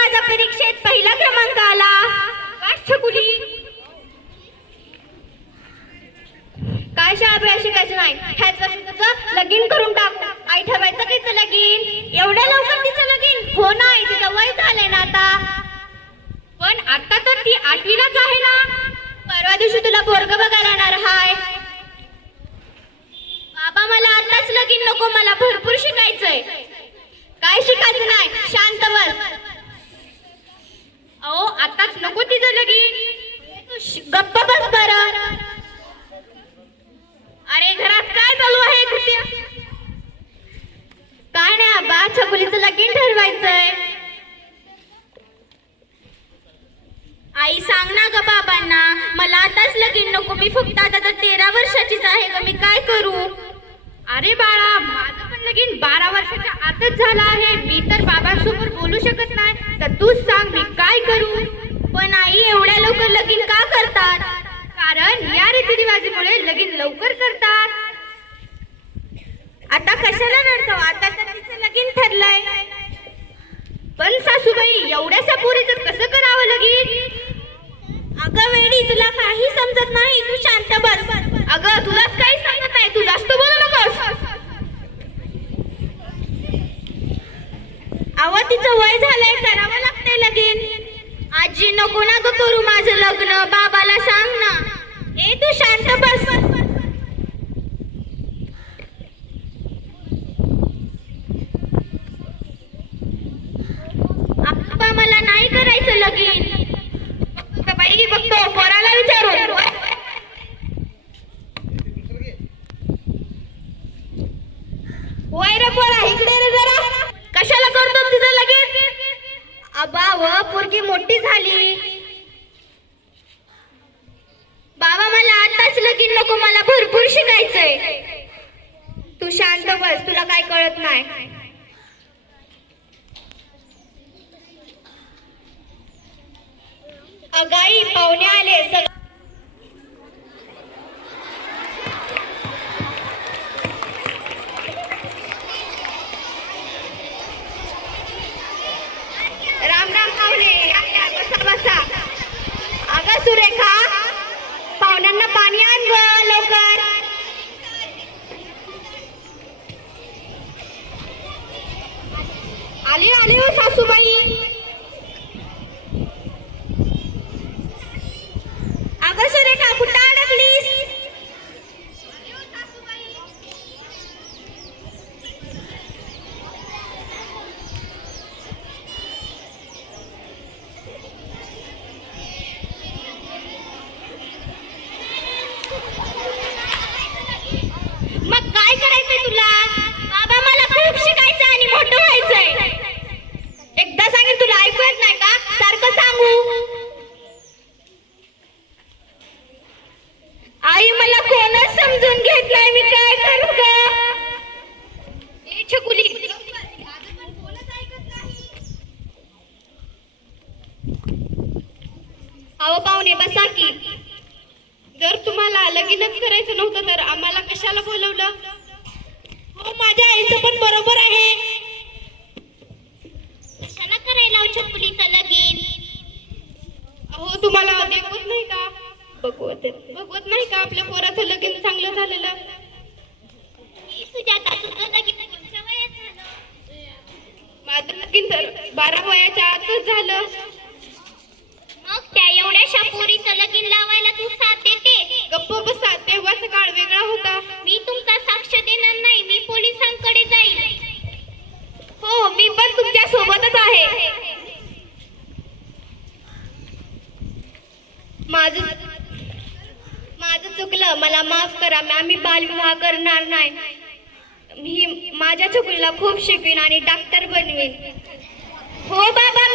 माझा परीक्षेत पहिला क्रमांक आला. छकुली काय शाळा बिळा शिकायचं नाही? ह्याच वर्षी लगीन करून टाक. आई ठरवायचं तिचं लगीन? एवढ्या लवकर तिचं लगीन? हो नाही तिचं वय झालंय ना आता. पण आता तर ती आठवीलाच आहे ना. परवा दिवशी तुला पोरग बघायला येणार हाय. बाबा मला आताच लगीन नको मला भरपूर शिकायचंय काय शिकायचं नाही शांत बस अहो आताच नको तिचं लगीन तू श- गप्प बस बर अरे घरात काय चालू आहे कृत्य काय नाही आबा छकुलीचं लगीन ठरवायचंय. आई सांग ना ग बाबांना मला आताच लगीन नको मी फक्त आता तर वर्षाचीच आहे ग मी काय करू? अरे बाळा माझं पण लगीन बारा वर्षाच्या आतच झालं आहे. मी तर बाबांसमोर बोलू शकत नाही. तर तूच सांग मी काय करू? पण आई एवढ्या लवकर लगीन का करतात? रीतिरिवाजीमुळे लगीन लवकर करतात. आता कशाला आता तर तिचं लगीन ठरलंय. पण सासूबाई एवढ्याशा पोरीचं कसं करावं लगीन? अगं वेडी तुला काही समजत नाही. तू शांत बस. अगं तुलाच काही सांगत नाही. तू जास्त बोलू नकोस. अव तिचं वय झालंय करावं लागतंय लगीन. आजी नको ना ग करू माझं लग्न. बाबाला सांग ना ए तू शांत बस आप्पा मला नाही करायचं लगीन. बाई बघतो पोराला विचारून. वय रे पोरा इकडे रे जरा. कशाला करतो तुझं लगीन? अबा व पोरगी मोठी झाली. बाबा मला आताच लगीन नको मला भरपूर शिकायचंय. तू शांत बस तुला काय कळत नाही. अगाई पाहुणे आले सग- राम राम पाहुणे. बसा बसा. अगं सुरेखा पाहुण्यांना पाणी आण ग लवकर. आली आली हो सासूबाई अगं सुरेखा कुठं अडकलीस मग काय करायचंय तुला बाबा मला खूप शिकायचं आणि मोठं व्हायचंय. एकदा सांगेन तुला ऐकून येत नाही का सारखं सांगू आई मला कोणच समजून घेत नाही मी काय करू ग ए छकुली अहो पाहुणे बसा की जर तुम्हाला लगीनच करायचं नव्हतं तर आम्हाला कशाला बोलवलं हो माझ्या आईचं पण बरोबर आहे कशाला छकुलीचं लगीन अहो तुम्हाला देखवत नाही का? बघवत बघवत नाही का? आपल्या पोराचं लगीन चांगलं झालेलं? सुजाता तुझं लगीन कोणत्या वयात झालं? माझं लगीन तर बारा वयाच्या आतच झालं. मग त्या एवढ्याशा पोरीचं लगीन लावायला तू साथ देते? गप्प बसा तेव्हाचा काळ वेगळा होता मी तुमचा साक्ष देणार नाही मी पोलिसांकडे जाईल हो मी पण तुमच्या सोबतच आहे माझं माझं चुकलं मला माफ करा आम्ही बालविवाह करणार नाही. मी माझ्या चुकलीला खूप शिकवीन आणि डॉक्टर बनवीन. हो बाबा